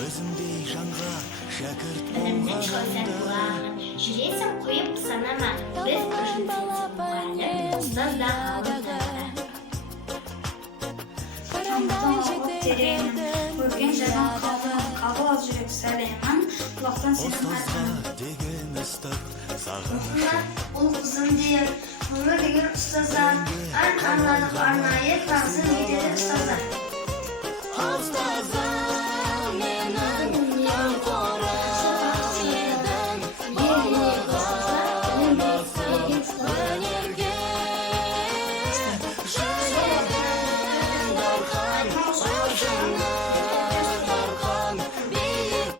өзіңдей жанға шәкірт Білімді чойсан болғанымда бұлағын, жүресің қойып санама, біз ұжымсыз мұғалім, ұстаз да ғалым көрген жаған қабыл ал жүрек сәлемін, құлақтан сенің ұстазға арқаның. деген ыстық сағыныш Оқуға ұл қызым дейір, өмір деген ұстаздар, арнайы тағзым етеді ұстаздар. ұстазға